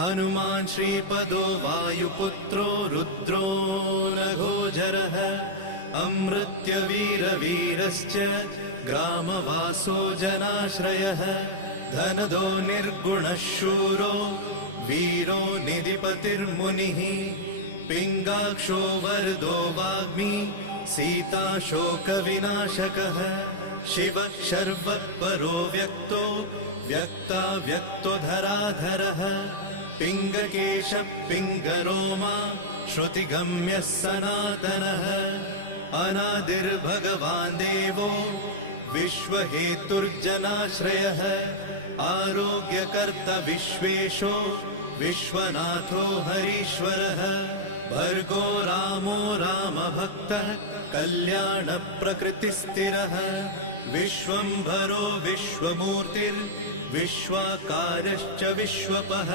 हनुमान् श्रीपदो वायुपुत्रो रुद्रो नघोजरः अमृत्यवीरवीरश्च ग्रामवासो जनाश्रयः धनदो निर्गुणः शूरो वीरो निधिपतिर्मुनिः पिङ्गाक्षो वरदो वाग्मी सीता शोकविनाशकः शिवः शर्वत्परो व्यक्तो व्यक्तो धराधरः पिङ्गकेशः पिङ्गरोमा श्रुतिगम्यः सनातनः अनादिर्भगवान् देवो विश्वहेतुर्जनाश्रयः आरोग्यकर्ता विश्वेशो विश्वनाथो हरीश्वरः भर्गो रामो रामभक्तः कल्याणप्रकृतिस्थिरः विश्वम्भरो विश्वमूर्तिर्विश्वाकारश्च विश्वपः।